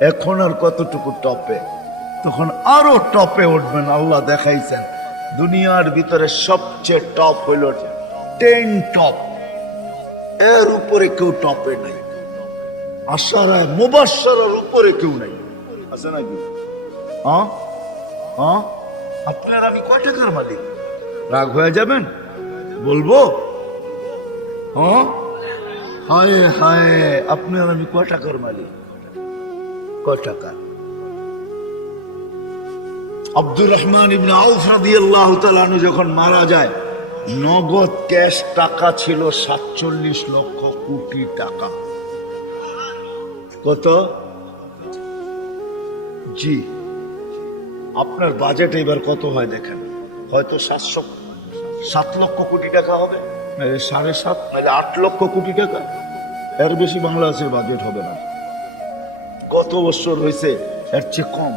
এখন আর কতটুকু টপে? তখন আরও টপে উঠবেন, আল্লাহ দেখাইছেন। দুনিয়ার ভিতরে সবচেয়ে টপ হইল টেন টপ। এর উপরে কেউ টপে নাই। আশারায় মুবাসার উপরে কেউ নাই। আছে নাকি হ্যাঁ হ্যাঁ আপনার আমি কয় টাকার মালিক? রাগ হয়ে যাবেন? বলব? হ্যাঁ হায় হায়, আপনার আমি কয় টাকার মালিক? কয় টাকা? আব্দুর রহমান ইবনে আউফ রাদিয়াল্লাহু তাআলা যখন মারা যায়, নগদ ক্যাশ টাকা ছিল সাতচল্লিশ লক্ষ কোটি টাকা। কত? জি। আপনার বাজেট এবার কত হয় দেখেন? হয়তো সাতশো, সাত লক্ষ কোটি টাকা হবে সাড়ে সাত, নাহলে আট লক্ষ কোটি টাকা। এর বেশি বাংলাদেশের বাজেট হবে না। কত বছর হয়েছে এর চেয়ে কম।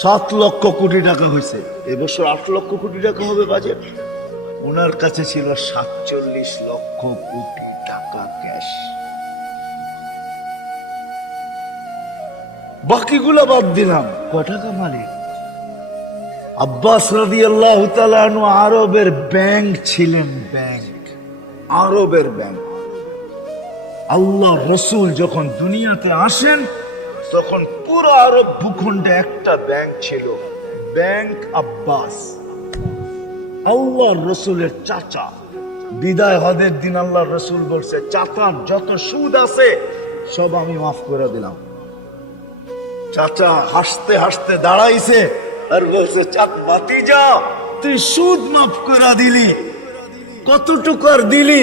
সাত লক্ষ কোটি টাকা হয়েছে এবছর আট লক্ষ কোটি টাকা হবে বাজেট। ওনার কাছে ছিল সাতচল্লিশ লক্ষ কোটি টাকা ক্যাশ। বাকিগুলো বাদ দিলাম। ক টাকা মালিক? আব্বাস রাদি আল্লাহ আরবের ব্যাংক ছিলেন ব্যাংক আরবের ব্যাংক আল্লাহ রসুল যখন দুনিয়াতে আসেন, তখন পুরো আরব ভূখণ্ডে একটা ব্যাংক ছিল ব্যাংক আব্বাস। আল্লাহ রসুলের চাচা। বিদায় হদের দিন আল্লাহ রসুল বলছে, চাচার যত সুদ আছে, সব আমি মাফ করে দিলাম। চাচা হাসতে হাসতে দাঁড়াইছে আর বলছে চাক বাতি যা তুই সুদ মাফ করে দিলি। কতটুকু আর দিলি?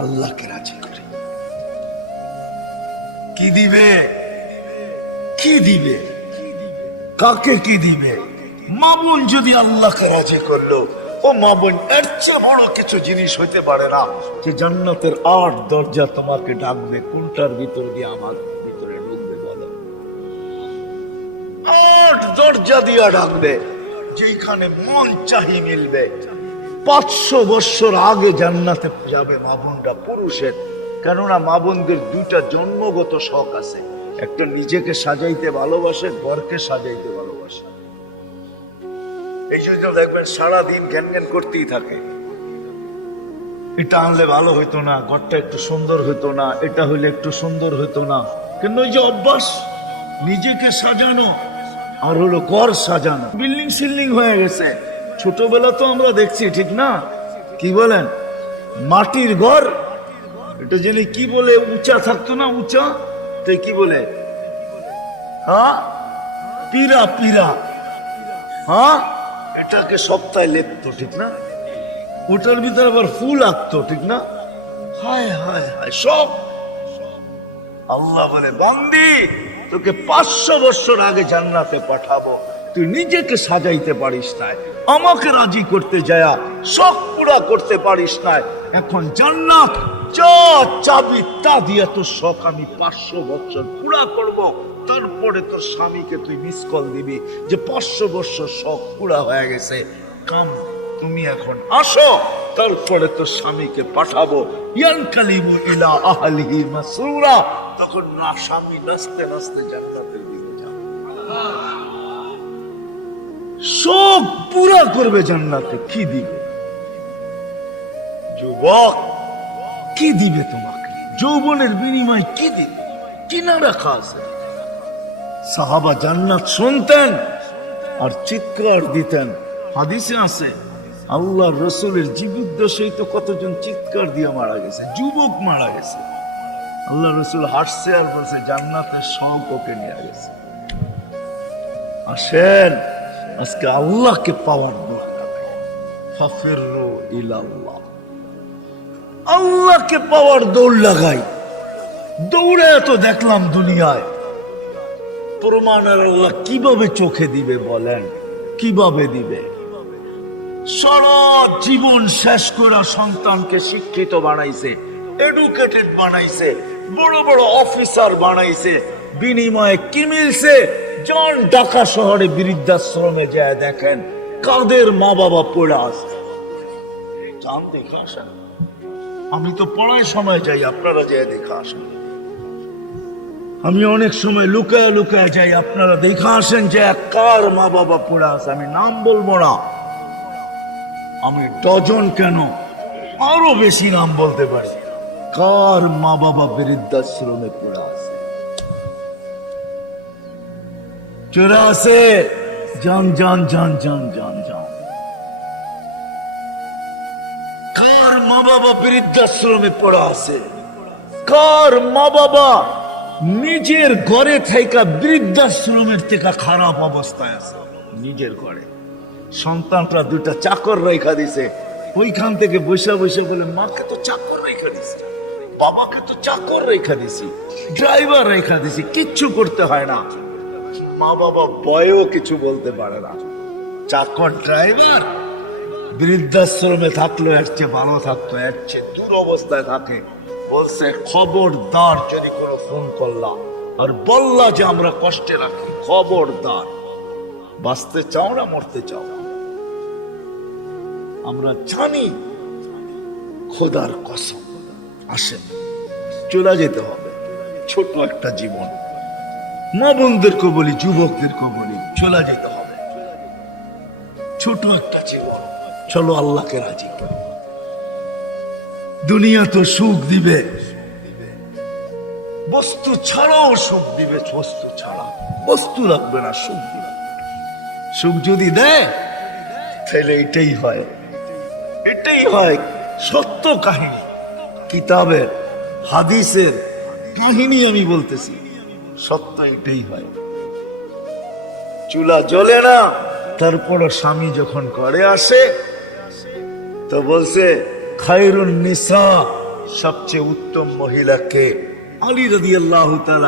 আল্লাহকে রাজি করে। কি দিবে? কি দিবে? কাকে কি দিবে? মামুন যদি আল্লাহকে রাজি করল, ও মামুন এর চেয়ে বড় কিছু জিনিস হইতে পারে না যে জান্নাতের আট দরজা তোমাকে ডাকবে, কোনটার ভিতর দিয়ে আমার ভিতরে ঢুকবে বলো? আট দরজা দিয়া ডাকবে যেখানে মন চাহি মিলবে। পাঁচশো বৎসর আগে জান্নাতে যাবে মা পুরুষের। কেননা মা বোনদের দুইটা জন্মগত শখ আছে। একটা নিজেকে সাজাইতে ভালোবাসে ঘরকে সাজাইতে ভালোবাসে। এই জন্য দেখবেন সারাদিন জ্ঞান জ্ঞান করতেই থাকে। এটা আনলে ভালো হইতো না, ঘরটা একটু সুন্দর হইতো না, এটা হইলে একটু সুন্দর হইতো না। কিন্তু ওই যে অভ্যাস, নিজেকে সাজানো আর হলো ঘর সাজানো। বিল্ডিং সিল্ডিং হয়ে গেছে। ছোটবেলা তো আমরা দেখছি, ঠিক না? কি বলেন? মাটির ঘর? এটা জেনে কি বলে উঁচা থাকতো না উঁচা? তাই কি বলে? হ্যাঁ? পীরা পীরা। হ্যাঁ? এটাকে সপ্তাহে লেপতো, ঠিক না? ওটার ভিতরে আবার ফুল আঁকতো, ঠিক না? হায় হায় হায়, সব। আল্লাহ বলে, বান্দি, তোকে পাঁচশো বছর আগে জান্নাতে পাঠাবো। তুই নিজেকে সাজাইতে পারিস না আমাকে রাজি করতে যায়া শখ পুরা করতে পারিস না এখন জান্নাত যা চাবি তা দিয়ে তোর শখ আমি পাঁচশো বছর পুরা করব। তারপরে তোর স্বামীকে তুই মিস কল দিবি যে পাঁচশো বছর শখ পুরা হয়ে গেছে। কাম, তুমি এখন আসো, তারপরে তোর স্বামীকে পাঠাবো। ইয়ান কালিমু ইলা আহলিহি মাসরুরা তখন না স্বামী নাচতে নাচতে জান্নাতের দিকে যাবে। শোক পুরা করবে জান্নাতে। কি দিবে? যুবক, কি দিবে তোমাকে? যৌবনের বিনিময় কি দিবে? কিনা রাখা আছে? সাহাবা জান্নাত শুনতেন আর চিৎকার দিতেন। হাদিসে আছে আল্লাহ রসুলের জীবিত সহিত কতজন চিৎকার দিয়ে মারা গেছে? যুবক মারা গেছে। আল্লাহ রসুল হাসছে আর বলছে, জান্নাতের শখ ওকে নিয়ে গেছে। আসেন আজকে আল্লাহকে পাওয়ার ইলাল্লাহ। আল্লাহকে পাওয়ার দৌড় লাগাই। দৌড়ে এত দেখলাম দুনিয়ায়। প্রমাণের আল্লাহ কীভাবে চোখে দিবে বলেন? কীভাবে দিবে? সারা জীবন শেষ করা সন্তানকে শিক্ষিত বানাইছে এডুকেটেড বানাইছে, বড় বড় অফিসার বানাইছে, বিনিময়ে কি মিলছে? জন ঢাকা শহরে বৃদ্ধাশ্রমে যায় দেখেন কাদের মা বাবা পড়ে আছে। যান দেখে আসেন। আমি তো পড়ার সময় যাই, আপনারা যায় দেখে আসেন। আমি অনেক সময় লুকায় লুকায় যাই, আপনারা দেখে আসেন যে কার মা বাবা পড়ে আছে। আমি নাম বলব না। আমি ডজন কেন? আরও বেশি নাম বলতে পারি। কার মা বাবা বৃদ্ধাশ্রমে পড়ে আছে? চোরা যান যান যান যান যান যান কার মা বাবা বৃদ্ধাশ্রমে পড়ে আছে? কার মা বাবা নিজের ঘরে থাকা বৃদ্ধাশ্রমের থেকে খারাপ অবস্থায় আছে? নিজের ঘরে। সন্তানটা দুটা চাকর রেখা দিছে। ওইখান থেকে বসে বসে বলে, মাকে তো চাকর রেখা দিছে। বাবাকে তো চাকর রেখা দিছি। ড্রাইভার রেখা দিছি। কিচ্ছু করতে হয় না। মা বাবা বয়েও কিছু বলতে পারে না। চাকর ড্রাইভার বৃদ্ধাশ্রমে থাকল, এর চেয়ে ভালো থাকতো, এর চেয়ে দূর অবস্থায় থাকে। বলছে, খবরদার, যদি কোনো ফোন করলাম, আর বললা যে আমরা কষ্টে রাখি, খবরদার। বাঁচতে চাও না, মরতে চাও আমরা জানি, খোদার কসম, আসেন, চলে যেতে হবে। ছোট একটা জীবন। মা বোনদেরকে বলি যুবকদেরকে বলি চলে যেতে হবে। ছোট একটা জীবন। চলো আল্লাহকে রাজি দুনিয়া তো সুখ দিবে। বস্তু ছাড়াও সুখ দিবে, বস্তু ছাড়া বস্তু লাগবে না, সুখ দিবে। সুখ যদি দেয়, তাহলে এটাই হয়। এটাই হয় সত্য কাহিনী। কিতাবের, হাদিসের কাহিনী আমি বলতেছি। সত্য এটাই হয়। চুলা জ্বলে না তারপরও স্বামী যখন করে আসে, তো বলছে, খায়রুন নিসা সবচেয়ে উত্তম মহিলাকে। আলী রদি আল্লাহ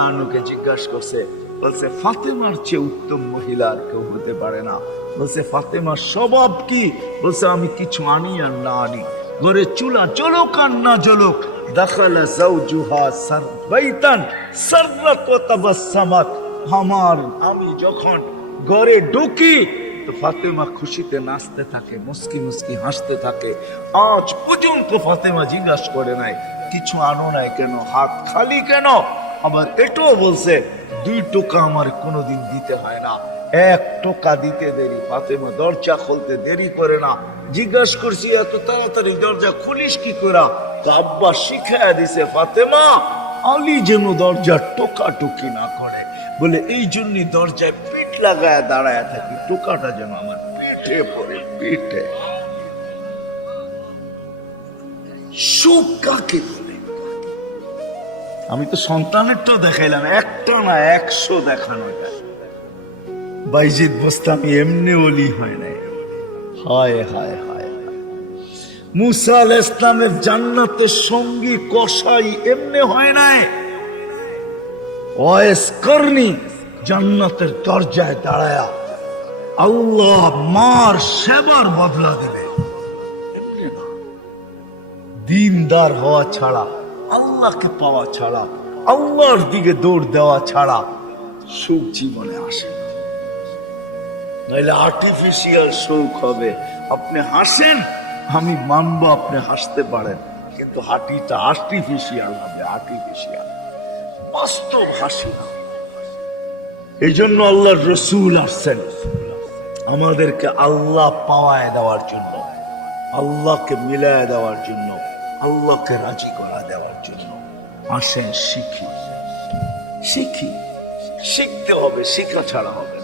আনুকে জিজ্ঞাসা করছে, বলছে, ফাতেমার চেয়ে উত্তম মহিলা আর কেউ হতে পারে না। বলছে, ফাতেমার স্বভাব কি? বলছে, আমি কিছু আনি আর না আনি। ঘরে চুলা চলুক আর না চলুক দখল জাওজুহা সার ওয়া তাবাসসামাত আমার আমি যখন ঘরে ঢুকি তো ফাতেমা খুশিতে নাচতে থাকে মুস্কি মুস্কি হাসতে থাকে۔ আজ পর্যন্ত ফাতেমা জিজ্ঞাসা করে নাই কিছু আনো নাই কেন হাত খালি কেন আবার এটাও বলছে দুই টোকা আমার কোনোদিন দিতে হয় না এক টোকা দিতে দেরি ফাতেমা দরজা খুলতে দেরি করে না জিজ্ঞাসা করছি, এত তাড়াতাড়ি দরজা খুলিস কি করা? আব্বা শিখায় দিছে, ফাতেমা, আলী যেন দরজা টোকা টুকি না করে। বলে, এই জন্যই দরজায় পিঠ লাগায় দাঁড়ায় থাকি, টোকাটা যেন আমার পিঠে পড়ে, পিঠে। সুখ কাকে বলে? আমি তো সন্তানেরটাও দেখাইলাম, একটা না একশো দেখানো যায়। বাইজিৎ বোস্তামি এমনি ওলি হয় নাই। হায় হায় হায় মুসা আল ইসলামের জান্নাতের সঙ্গী কসাই এমনি হয় নাই। ওয়েস করনি জান্নাতের দরজায় দাঁড়ায়া আল্লাহ মার সেবার বদলা দেবে। দিনদার হওয়া ছাড়া, আল্লাহকে পাওয়া ছাড়া, আল্লাহর দিকে দৌড় দেওয়া ছাড়া সুখ জীবনে আসে না। নইলে আর্টিফিশিয়াল হবে। আপনি হাসেন, আমি মানবো আপনি হাসতে পারেন। কিন্তু হাঁটিটা আর্টিফিশিয়াল হবে আর্টিফিশিয়াল বাস্তব হাসি না। এই জন্য আল্লাহর রসুল আসছেন। আমাদেরকে আল্লাহ পাওয়ায় দেওয়ার জন্য, আল্লাহকে মিলায় দেওয়ার জন্য, আল্লাহকে রাজি করা দেওয়ার জন্য। আসেন শিখি। শিখি। শিখতে হবে, শিখা ছাড়া হবে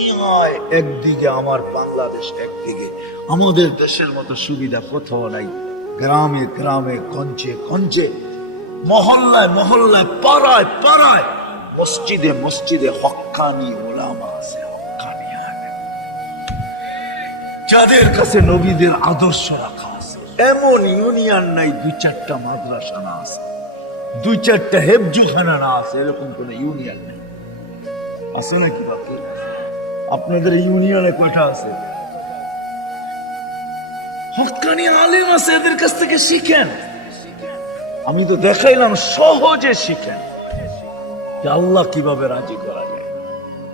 দুনিয়ায় একদিকে আমার বাংলাদেশ, একদিকে আমাদের দেশের মতো সুবিধা কোথাও নাই। গ্রামে গ্রামে গঞ্জে গঞ্জে মহল্লায় মহল্লায়, পাড়ায় পাড়ায়, মসজিদে মসজিদে হক্কানি ওলামা আছে, হক্কানি যাদের কাছে নবীদের আদর্শ রাখা আছে, এমন ইউনিয়ন নাই, দুই চারটা মাদ্রাসা না আছে, দুই চারটা হেফজুখানা না আছে, এরকম কোন ইউনিয়ন নেই। আছে নাকি বাকি? আপনাদের ইউনিয়নে কয়টা আছে? হকানি আলেম আছে এদের কাছ থেকে শিখেন। আমি তো দেখাইলাম সহজে শিখেন। আল্লাহ কীভাবে রাজি করা যায়।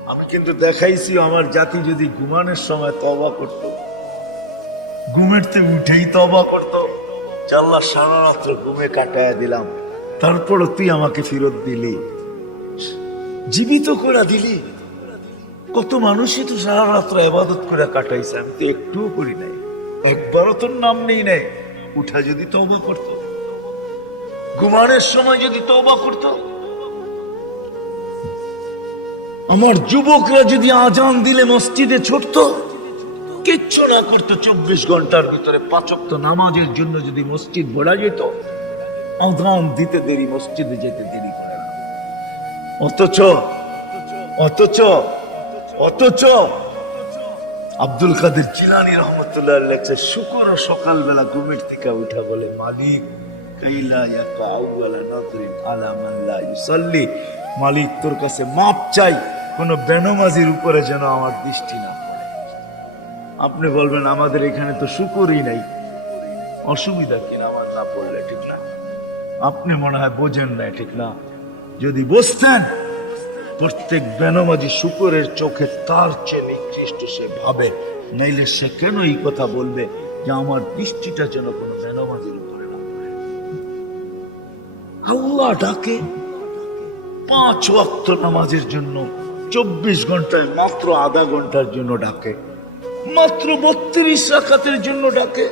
আমি কিন্তু দেখাইছি আমার জাতি যদি ঘুমানোর সময় তবা করত। ঘুমের থেকে উঠেই তবা করত। আল্লাহ সারা রাত্র ঘুমে কাটায় দিলাম। তারপরও তুই আমাকে ফেরত দিলি। জীবিত করে দিলি। কত মানুষই তো সারা রাত্র এবাদত করে কাটাইছে, আমি তো একটুও করি নাই। একবারও তোর নাম নেই নাই, উঠা যদি তবা করতো, ঘুমানোর সময় যদি তবা করতো, আমার যুবকরা যদি আজান দিলে মসজিদে ছুটতো, কিচ্ছু না করতো, চব্বিশ ঘণ্টার ভিতরে পাচক্ত নামাজের জন্য যদি মসজিদ ভরা যেত, আজান দিতে দেরি, মসজিদে যেতে দেরি করে না। অথচ অথচ অথচ আব্দুল কাদের জিলানি রহমতুল্লাহ লেখছে শুক্র সকালবেলা ঘুমের থেকে উঠা বলে, মালিক মালিক, তোর কাছে মাপ চাই, কোন বেনমাজির উপরে যেন আমার দৃষ্টি না পড়ে। আপনি বলবেন, আমাদের এখানে তো শুকরই নাই। অসুবিধা কিনা আমার না পড়লে ঠিক না। আপনি মনে হয় বোঝেন না, ঠিক না। যদি বুঝতেন প্রত্যেক বেনমাজি শুকরের চোখে তার চেয়ে নিকৃষ্ট সে ভাবে। নাইলে সে কেন এই কথা বলবে যে আমার দৃষ্টিটা যেন কোনো বেনমাজির উপরে না আল্লাহ ডাকে। পাঁচ ওয়াক্ত নামাজের জন্য, চব্বিশ ঘন্টায় মাত্র আধা ঘণ্টার জন্য ডাকে। মাত্র বত্রিশ রাখাতের জন্য ডাকে।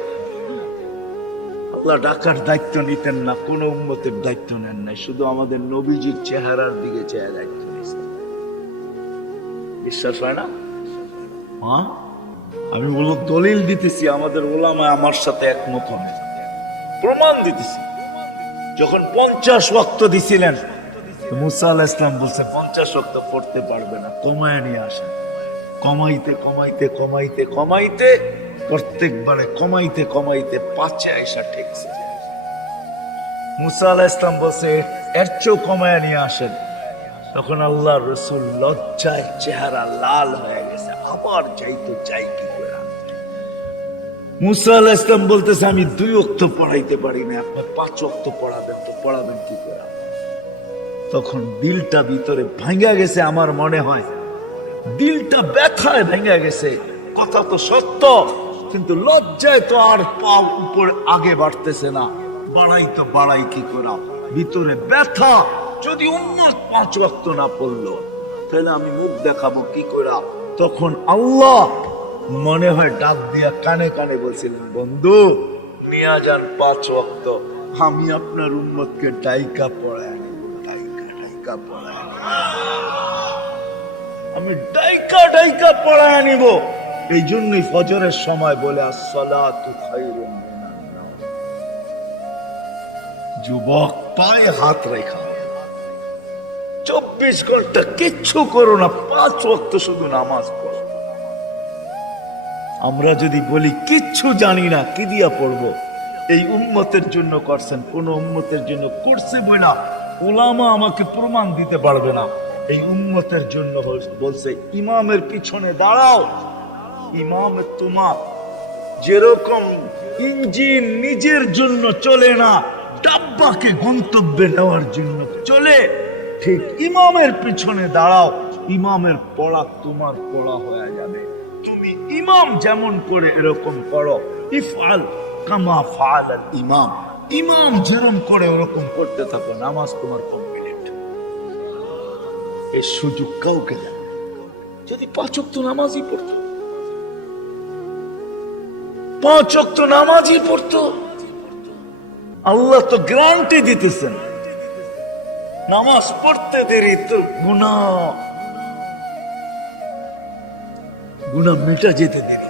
আল্লাহ ডাকার দায়িত্ব নিতেন না, কোনো উন্মতের দায়িত্ব নেন নাই, শুধু আমাদের নবীজির চেহারার দিকে চেয়ে বিশ্বাস হয় না? হ্যাঁ আমি বলব দলিল দিতেছি, আমাদের ওলামা আমার সাথে একমত হবে প্রমাণ দিতেছি। যখন পঞ্চাশ ওয়াক্ত দিছিলেন মুসা আল্লাহ ইসলাম বলছে পঞ্চাশ ওয়াক্ত পড়তে পারবে না, কমায় নিয়ে আসেন। কমাইতে কমাইতে কমাইতে কমাইতে, প্রত্যেকবারে কমাইতে কমাইতে পাঁচে আইসা ঠেকছে। মুসা আল্লাহ ইসলাম বলছে, এর চেয়েও কমায় নিয়ে আসেন। তখন আল্লাহ রসুল লজ্জায় চেহারা লাল হয়ে গেছে। আবার যাইতো চাই কি করে মুসা ইসলাম বলতেছে, আমি দুই অক্ত পড়াইতে পারি না, আপনার পাঁচ অক্ত পড়াবেন তো, পড়াবেন কি করে? তখন দিলটা ভিতরে ভাঙ্গা গেছে, আমার মনে হয়। দিলটা ব্যথায় ভেঙে গেছে, কথা তো সত্য, কিন্তু লজ্জায় তো আর পা উপরে আগে বাড়তেছে না। বাড়াই তো বাড়াই কি করা? ভিতরে ব্যথা যদি অন্য পাঁচ ওয়াক্ত না পড়ল, তাহলে আমি মুখ দেখাবো কি করে তখন আল্লাহ মনে হয় ডাক দিয়া কানে কানে বলছিলেন, বন্ধু, নিয়া যান পাঁচ ওয়াক্ত। আমি আপনার উম্মতকে ডাইকা পড়ায় ডাইকা ডাইকা পড়ায়। আমি ডাইকা ডাইকা পড়ায় এই জন্যই ফজরের সময় বলে, আসসালাতু যুবক পায়ে হাত রেখা। চব্বিশ ঘণ্টা কিচ্ছু করো না, পাঁচ ওয়াক্ত শুধু নামাজ পড়ো। আমরা যদি বলি, কিচ্ছু জানি না, কি দিয়া পড়ব? এই উম্মতের জন্য করছেন, কোন উম্মতের জন্য করছে বইনা ওলামা আমাকে প্রমাণ দিতে পারবে না। এই উম্মতের জন্য বলছে, ইমামের পিছনে দাঁড়াও। ইমাম তোমার যেরকম ইঞ্জিন নিজের জন্য চলে না, ডাব্বাকে গন্তব্যে নেওয়ার জন্য চলে। ঠিক ইমামের পিছনে দাঁড়াও। ইমামের পড়া তোমার পড়া হয়ে যাবে। তুমি ইমাম যেমন করে এরকম করো। ইফআল কামা আল ইমাম। ইমাম যেরকম করে ওরকম করতে থাকো। নামাজ তোমার কমপ্লিট এই সুযোগ কাউকে দেয় যদি পাঁচক তো নামাজই পড়তো। পাঁচ অক্ত নামাজই পড়তো। আল্লাহ তো গ্রান্টি দিতেছেন। নামাজ পড়তে দেরি তো। গুণা গুণা মেটা যেতে দেরি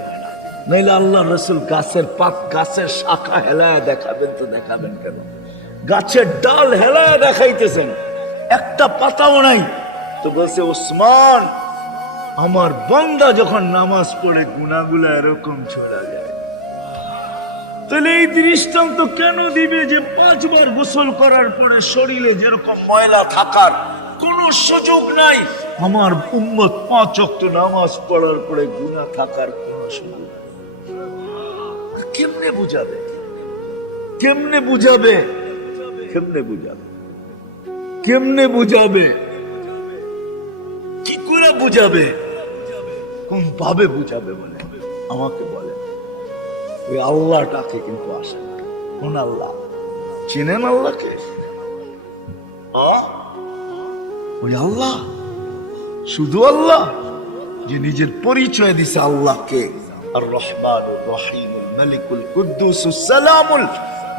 নইলে আল্লাহ রসুল গাছের পাত, গাছের শাখা হেলায় দেখাবেন তো দেখাবেন কেন? গাছের ডাল হেলায় দেখাইতেছেন। একটা পাতাও নাই। তো বলছে, ওসমান, আমার বন্দা যখন নামাজ পড়ে গুণাগুলা এরকম ছোড়া যায়। তাহলে এই দৃষ্টান্ত কেন দিবে যে পাঁচবার গোসল করার পরে শরীরে যেরকম ময়লা থাকার কোন সুযোগ নাই? আমার উম্মত পাঁচ অক্ত নামাজ পড়ার পরে গুণা থাকার কোন সুযোগ কেমনে বুঝাবে? কেমনে বুঝাবে? কেমনে বুঝাবে? কেমনে বুঝাবে? কি করে বুঝাবে? কোন ভাবে বুঝাবে বলে? আমাকে বলে। ওই আল্লাহটাকে কিন্তু আসে কোন আল্লাহ? চিনেন আল্লাহকে? ওই আল্লাহ? শুধু আল্লাহ? যে নিজের পরিচয় দিছে আল্লাহকে। আর রহমান রহিম, মালিকুল কুদ্দুস, সালামুল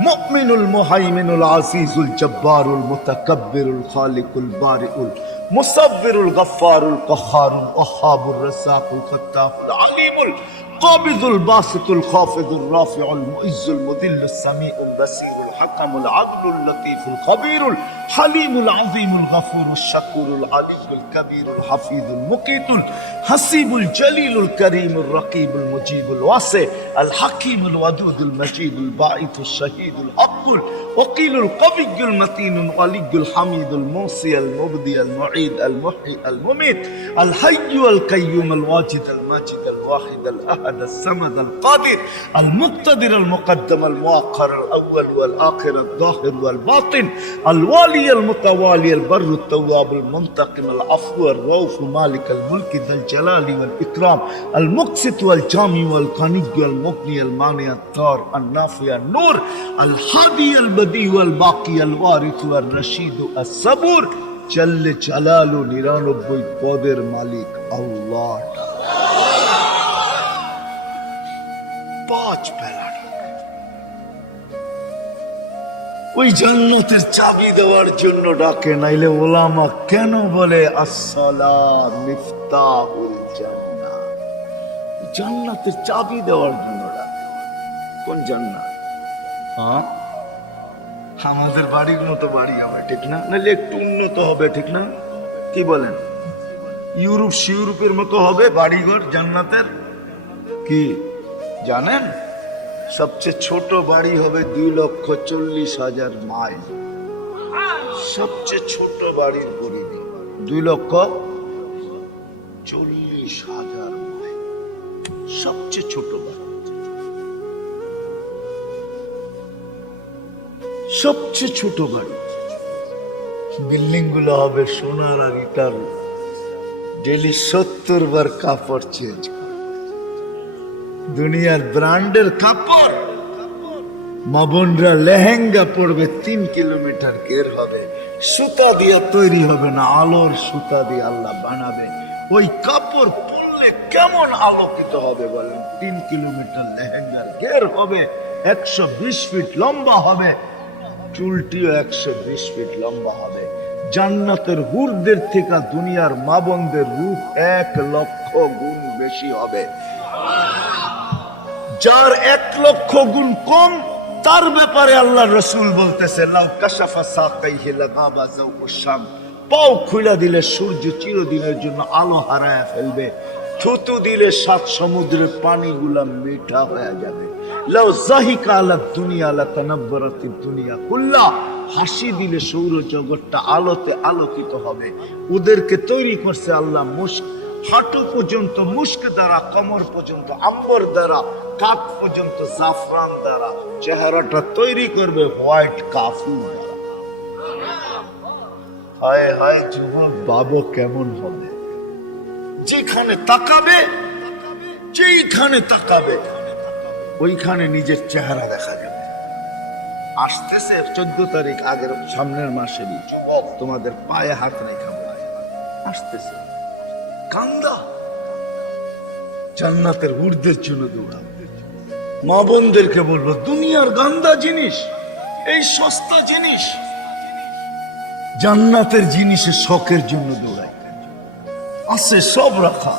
মুমিনুল মুহাইমিনুল আজিজুল জব্বারুল মুতাকাব্বিরুল খালিকুল বারিউল মুসাব্বিরুল গফফারুল কহারুল ওহাবুর রাসাকুল খাত্তাফুল আলিমুল قابض الباسط الخافض الرافع المعز المذل السميع البصير الحكم العدل اللطيف الخبير الحليم العظيم الغفور الشكور العلي الكبير الحفيظ المقيت الحسيب الجليل الكريم الرقيب المجيب الواسع الحكيم الودود المجيد الباعث الشهيد الحق الوكيل القوي المتين الولي الحميد الموصي المبدي المعيد المحيي المميت الحي القيوم الواجد الماجد الواحد الأحد الصمد القادر المقتدر المقدم المؤخر الأول والآخر الظاهر والباطن الوالي المتوالي البر التواب المنتقم العفو الرؤوف مالك الملك ذا الجلال والإكرام المقسط والجامع والقني والمغني المانع الدار النافع النور الهادي البديع والباقي الوارث والرشيد الصبور চললে চালালো নিরানব্বই পদের মালিক আল্লাহ। পাঁচ বেলা। ওই জান্নাতের চাবি দেওয়ার জন্য ডাকে, নাইলে ওলামা কেন বলে আসসালা মিফতাহুল জান্নাত জান্নাতের চাবি দেওয়ার জন্য ডাকে। কোন জান্নাত? হ্যাঁ? আমাদের বাড়ির মতো বাড়ি হবে, ঠিক না? নাহলে একটু উন্নত হবে, ঠিক না? কি বলেন? ইউরোপ, সিউরোপের মতো হবে বাড়িঘর, জান্নাতের? কি? জানেন? সবচেয়ে ছোট বাড়ি হবে দুই লক্ষ চল্লিশ হাজার মাইল। সবচেয়ে ছোট বাড়ির পরিধি দুই লক্ষ চল্লিশ হাজার মাইল। সবচেয়ে ছোট বাড়ি। সবচেয়ে ছোট বাড়ি। বিল্ডিংগুলো হবে সোনার আর ইটার। ডেলি সত্তর বার কাপড় চেঞ্জ দুনিয়ার ব্র্যান্ডের কাপড়। মাবনরা লেহেঙ্গা পড়বে তিন কিলোমিটার কের হবে। সুতা দিয়ে তৈরি হবে না, আলোর সুতা দিয়ে আল্লাহ বানাবে। ওই কাপড় পরলে কেমন আলোকিত হবে বলেন? তিন কিলোমিটার লেহেঙ্গার ঘের হবে, একশো বিশ ফিট লম্বা হবে। চুলটিও একশো বিশ ফিট লম্বা হবে। জান্নাতের হুরদের থেকে দুনিয়ার মা বোনদের রূপ এক লক্ষ গুণ বেশি হবে। যার এক লক্ষ গুণ কম, তার ব্যাপারে আল্লাহ রসুল বলতেছে, লাউ কাশাফা সাকাইহি লাগাবা শাম। পাও খুলে দিলে সূর্য চিরদিনের জন্য আলো হারায় ফেলবে। থুতু দিলে সাত সমুদ্রের পানিগুলা মিঠা হয়ে যাবে। লাউ জাহিকা আলা দুনিয়া, লা তানাব্বারাতিদ দুনিয়া কুল্লা। হাসি দিলে সৌর জগৎটা আলোতে আলোকিত হবে। ওদেরকে তৈরি করছে আল্লাহ মুস্ক হাঁটু পর্যন্ত মুস্ক দ্বারা, কমর পর্যন্ত আম্বর দ্বারা কাক পর্যন্ত জাফরান দ্বারা। চেহারাটা তৈরি করবে হোয়াইট কাফু দ্বারা। হায় হায় যুবক বাবু কেমন হবে? যেখানে তাকাবে, যেইখানে তাকাবে, ওইখানে নিজের চেহারা দেখা যাবে। আসতেছে চোদ্দ তারিখ আগের সামনের যুবক, তোমাদের পায়ে হাত রেখা আসতেছে। কান্দা। জান্নাতের ঊর্ধ্বের জন্য দৌড়া মা বোনদেরকে বলব, দুনিয়ার গান্দা জিনিস, এই সস্তা জিনিস, জান্নাতের জিনিসে শখের জন্য দৌড়াই আছে, সব রাখা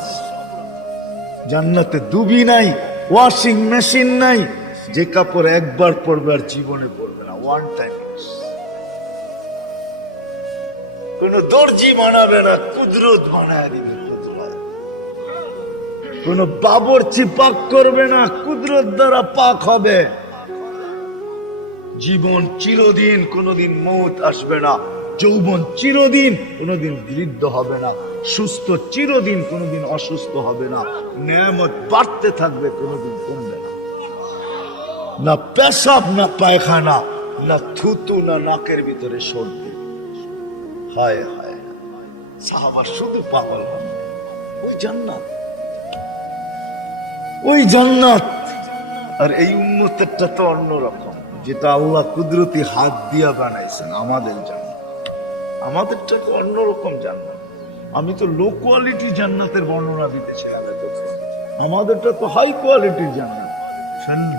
জান্নাতে দুবি নাই ওয়াশিং মেশিন নাই, যে কাপড় একবার পরবে আর জীবনে পরবে না ওয়ান টাইম কোন দর্জি বানাবে না, কুদরত বানায় কোন বাবরচি পাক করবে না, কুদরত দ্বারা পাক হবে। জীবন চিরদিন কোনোদিন মৌত আসবে না, যৌবন চিরদিন কোনোদিন বৃদ্ধ হবে না। সুস্থ, চিরদিন কোনোদিন অসুস্থ হবে না। নিয়ামত বাড়তে থাকবে, কোনোদিন কমবে না। না পেশাব, না পায়খানা, না থুতু, না নাকের ভিতরে সর্দি। হায় হায়। সাহাবা শুধু পাগল ওই জান্নাত। ওই জান্নাত। আর এই উন্মতেরটা তো অন্যরকম, যেটা আল্লাহ কুদরতি হাত দিয়া বানাইছেন আমাদের জান্নাত। আমাদেরটাকে অন্যরকম জান্নাত। আমি তো লো কোয়ালিটি জান্নাতের বর্ণনা দিতেছিলাম। আমাদেরটা তো হাই কোয়ালিটির জান্নাত।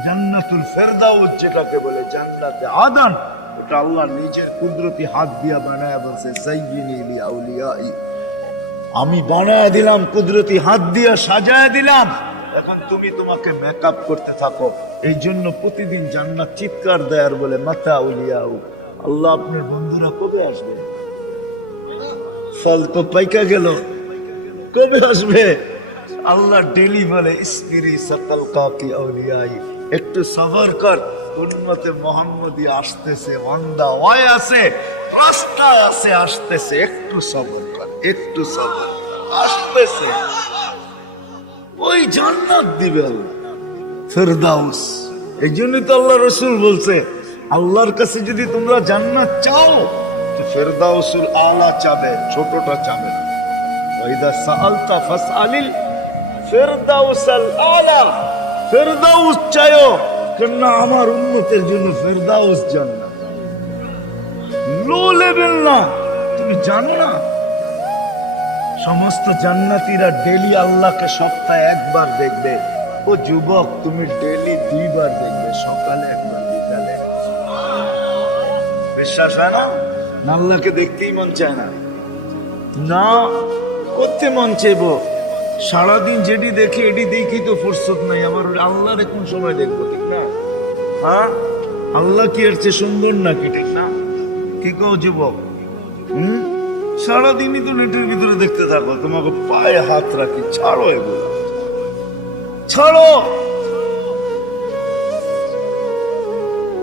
জান্নাতুল ফেরদাউস যেটাকে বলে জান্নাতে আদান, ওটা আল্লাহ নিজের কুদরতি হাত দিয়া বানায় বলছে সাইয়িনি আউলিয়াই আমি বানায় দিলাম, কুদরতি হাত দিয়া সাজায় দিলাম। এখন তুমি তোমাকে মেকআপ করতে থাকো। এই জন্য প্রতিদিন জান্নাত চিৎকার দেয় আর বলে মাথা উলিয়াও আল্লাহ আপনার বন্ধুরা কবে আসবে? ফল তো পাইকা গেল। কবে আসবে? আল্লাহ ডেলি বলে ইসকিরি সকল কাকি আউলিয়াই। একটু সফর কর উন্নতে মোহাম্মদী আসতেছে ওয়ান্দা ওয়াই আছে রাস্তায় আছে, আসতেছে। একটু সফর কর, একটু সফর আসতেছে। ওই জান্নাত দিবে আল্লাহ, ফেরদাউস। এই জন্যই তো আল্লাহ রসুল বলছে, আল্লাহর কাছে যদি তোমরা জান্নাত চাও ফেরদাউসুল আলা চাবে, ছোটটা চাবে। সাআলতা ফাসআলিল ফেরদাউসাল আলা ফেরদাউস চাইও কেননা আমার উন্নতের জন্য ফেরদাউস জান্নাত। লো লেভেল না, তুমি জানো না? সমস্ত জান্নাতীরা ডেলি আল্লাহকে সপ্তাহে একবার দেখবে। ও যুবক, তুমি ডেলি দুইবার দেখবে, সকালে একবার বিকালে। বিশ্বাস হয় না? আল্লাহকে দেখতেই মন চায় না। না করতে মন চাইব। সারাদিন যেটি দেখি এটি দেখি তো ফুরসত নাই। আবার আল্লাহরে কোন সময় দেখব ঠিক না? হ্যাঁ? আল্লাহ কি এর চেয়ে সুন্দর নাকি? ঠিক না? কি কো যুবক? হুম? সারাদিনই তো নেটের ভিতরে দেখতে থাকো। তোমাকে পায়ে হাত রাখি। ছাড়ো এগুলো। ছাড়ো!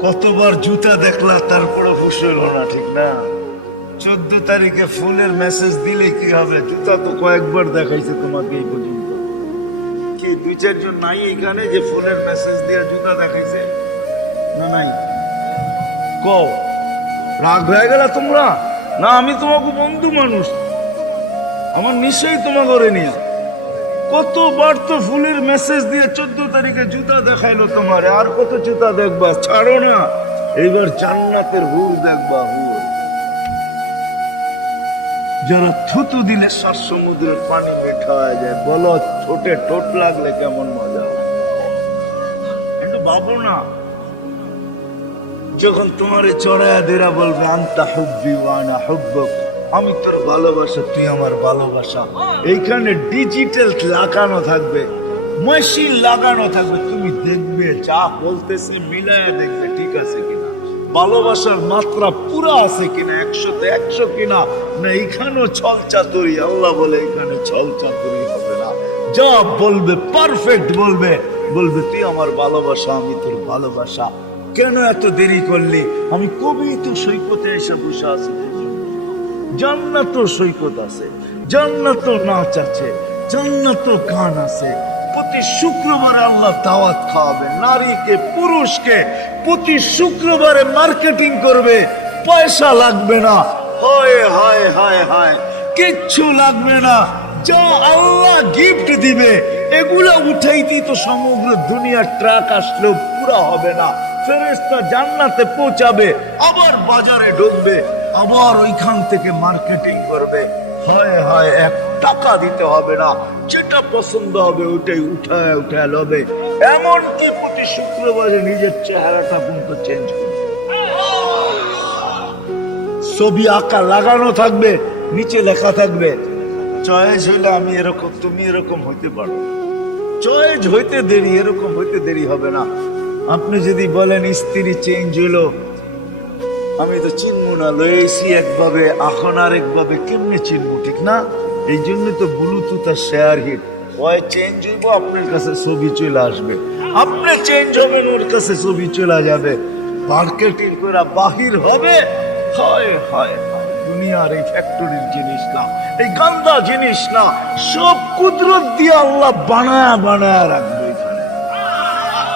কতবার জুতা দেখলা তারপরে খুশি হলো না, ঠিক না? চোদ্দ তারিখে ফোনের মেসেজ দিলে কি হবে? জুতা তো কয়েকবার দেখাইছে তোমাকে এই পর্যন্ত। কি, দুই চারজন নাই এখানে যে ফোনের মেসেজ দিয়ে জুতা দেখাইছে? না, নাই। কও, রাগ হয়ে গেল তোমরা? না, আমি তোমাকে বন্ধু মানুষ। আমার নিশ্চয়ই তোমাকে নিয়ে কতবার তো ফুলের মেসেজ দিয়ে চোদ্দ তারিখে জুতা দেখাইলো তোমারে, আর কত জুতা দেখবা? ছাড়ো না। এইবার জান্নাতের হুর দেখবা, হুর। যারা থুতু দিলে সাত সমুদ্রের পানি মিঠা হয়ে যায়। বলো ছোটে টোট লাগলে কেমন মজা। একটু ভাবো না, যখন তোমারে চড়ায়া দেরা বলবে, আন্তা হুব্বি ওয়ানা হুব্বক আমি তোর ভালোবাসা, তুই আমার ভালোবাসা। এইখানে ডিজিটাল লাগানো থাকবে মেশিন লাগানো থাকবে। তুমি দেখবে, যা বলতেছি মিলায়া দেখবে ঠিক আছে কিনা। ভালোবাসার মাত্রা পুরো আছে কিনা একশোতে একশো কিনা। না, এইখানেও ছল চাতুরি, আল্লাহ বলে এখানে ছল চাতুরি হবে না। যা বলবে পারফেক্ট বলবে। বলবে, তুই আমার ভালোবাসা, আমি তোর ভালোবাসা। কেন এত দেরি করলি? আমি কবি তো সৈকতে এসে বসে আছি। জান্নাত সৈকত আছে জান্নাত নাচ আছে জান্নাত গান আছে। প্রতি শুক্রবারে আল্লাহ দাওয়াত খাওয়াবে, নারীকে, পুরুষকে প্রতি শুক্রবারে মার্কেটিং করবে। পয়সা লাগবে না। হায় হায় হায় হায়, কিচ্ছু লাগবে না। যা আল্লাহ গিফট দিবে, এগুলো উঠাইতেই তো সমগ্র দুনিয়ার ট্রাক আসলেও পুরা হবে না। ফেরেস্তা জান্নাতে পৌঁছাবে, আবার বাজারে ঢুকবে, আবার ওইখান থেকে মার্কেটিং করবে। হায় হায়, এক টাকা দিতে হবে না, যেটা পছন্দ হবে ওটাই উঠায় উঠায় লবে। এমনকি প্রতি শুক্রবারে নিজের চেহারাটা পর্যন্ত চেঞ্জ করবে ছবি আঁকা লাগানো থাকবে, নিচে লেখা থাকবে, চয়েস হইলে আমি এরকম, তুমি এরকম হইতে পারো। চয়েস হইতে দেরি, এরকম হইতে দেরি হবে না। আপনি যদি বলেন স্ত্রী চেঞ্জ হইল, আমি তো চিনবো না, লয়েছি একভাবে, এখন আর একভাবে কেমনে চিনবো, ঠিক না? এই জন্য তো ব্লুটুথ আর শেয়ার হিট হয় চেঞ্জ হইব, আপনার কাছে ছবি চলে আসবে। আপনি চেঞ্জ হবেন, ওর কাছে ছবি চলে যাবে। মার্কেটিং করে বাহির হবে। হয় হয়। দুনিয়ার এই ফ্যাক্টরির জিনিস না, এই গান্দা জিনিস না, সব কুদরত দিয়ে আল্লাহ বানায়া বানায়া রাখবে।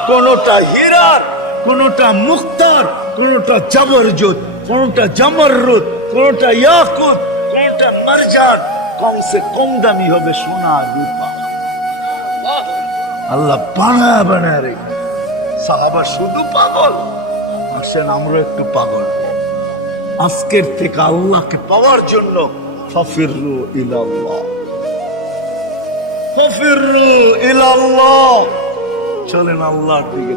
কোনটা হীরার, কোনটা মুক্তার, কোনটা জবরজত কোনটা জামররুত, কোনটা ইয়াকুত, কোনটা মারজান কমসে কম দামি হবে সোনা রূপা। আল্লাহ বানায় বানায় রে। সাহাবা শুধু পাগল। আসেন আমরা একটু পাগল। আজকের থেকে আল্লাহকে পাওয়ার জন্য ফাফিরু ইলাল্লাহ। ফাফিরু ইলাল্লাহ। চলেন আল্লাহর দিকে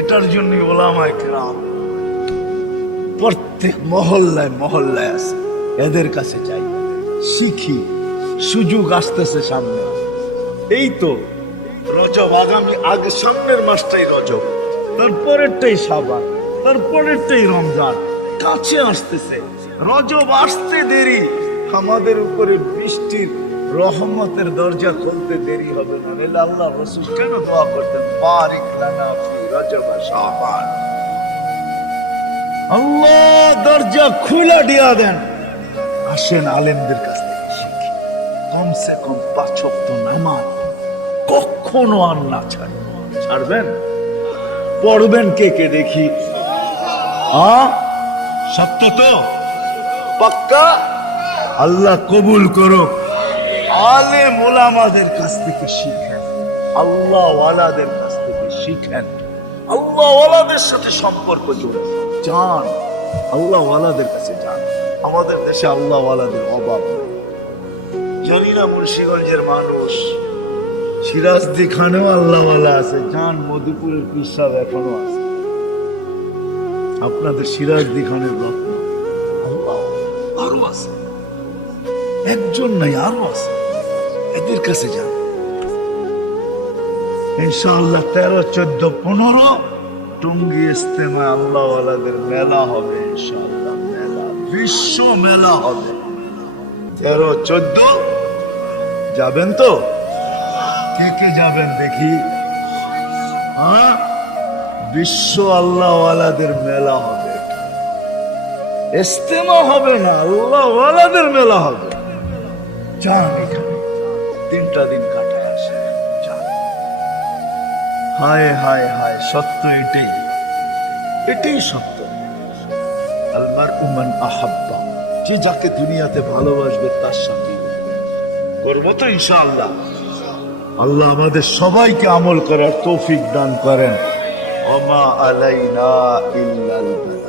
এটার জন্য ওলামায় কেরাম প্রত্যেক মহল্লায় মহল্লায় আছে। এদের কাছে যাই। শিখি, সুযোগ আসতেছে সামনে। এই তো রজব আগামী আগে সামনের মাসটাই রজব, তারপরেরটাই সাবান তারপরেরটাই রমজান। কাছে আসতেছে। রজব আসতে দেরি। আমাদের উপরে বৃষ্টির রহমতের দরজা খুলতে দেরি হবে না। নাহলে আল্লাহ রসুল কেন দোয়া করতেন? বারিক লানা ফি রজব আল্লাহ দরজা খুলে দিয়া দেন। আসেন আলেমদের কাছ থেকে শিখি। কমসে কম পাঁচ তো নামাজ কখনো আর না ছাড় ছাড়বেন? পড়বেন কে কে দেখি? আ? সত্য তো? পাক্কা? আল্লাহ কবুল করো আলে মোলামাদের কাছ থেকে শিখেন। আল্লাহ ওয়ালাদের কাছ থেকে শিখেন। আল্লাহ ওয়ালাদের সাথে সম্পর্ক জুড়ে। যান। আল্লাহ ওয়ালাদের কাছে যান। আমাদের দেশে আল্লাহ ওয়ালাদের অভাব। জানি না মুন্সিগঞ্জের মানুষ, সিরাজদি খানেও আল্লাহওয়ালা আছে। যান, মধুপুরের পিসাব এখনও আছে। আপনাদের সিরাজদি খানের রত্ন আল্লাহ আরও আছে। একজন নাই, আরও আছে। এদের কাছে যান ইনশাআল্লাহ তেরো, চোদ্দ, পনেরো টুঙ্গি ইস্তেমা আল্লাহওয়ালাদের মেলা হবে, ইনশাআল্লাহ মেলা, বিশ্ব মেলা হবে। তেরো, চোদ্দ, যাবেন তো? কে কে যাবেন দেখি? হ্যাঁ? বিশ্ব আল্লাহওয়ালাদের মেলা হবে। ইস্তেমা হবে না, আল্লাহওয়ালাদের মেলা হবে। যান। তিনটা দিন কাটায় আসে। হায় হায় হায় সত্য এটাই। এটাই সত্য আলমার উমান আহাব্বা। যে যাকে দুনিয়াতে ভালোবাসবে, তার সাথে করব। তো ইনশাআল্লাহ। আল্লাহ আমাদের সবাইকে আমল করার তৌফিক দান করেন। ওমা আলাইনা ইল্লাল